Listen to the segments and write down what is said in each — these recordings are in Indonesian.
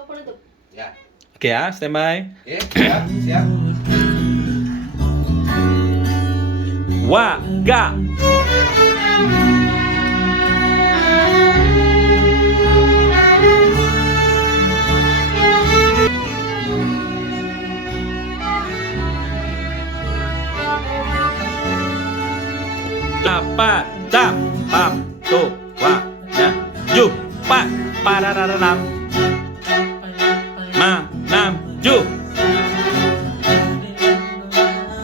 Kau penutup. Ya. Oke ya, standby. Siap, siap. Waga. Apa dam pam tu wa ya ju pa parararam ma nam ju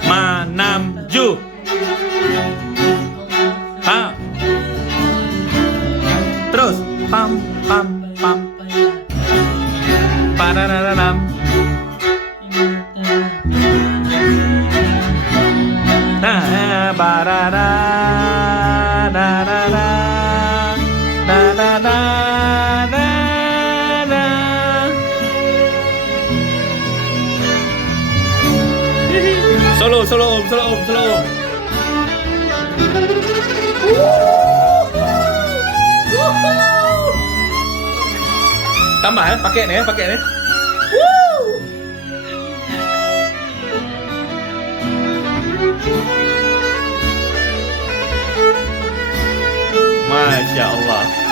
ma nam ju ha terus pam pam pam parararam nah barara da da da da da da da da. Solo solo om solo om solo om. Tambah ya, pakai nih ya, pakai nih. Masya Allah.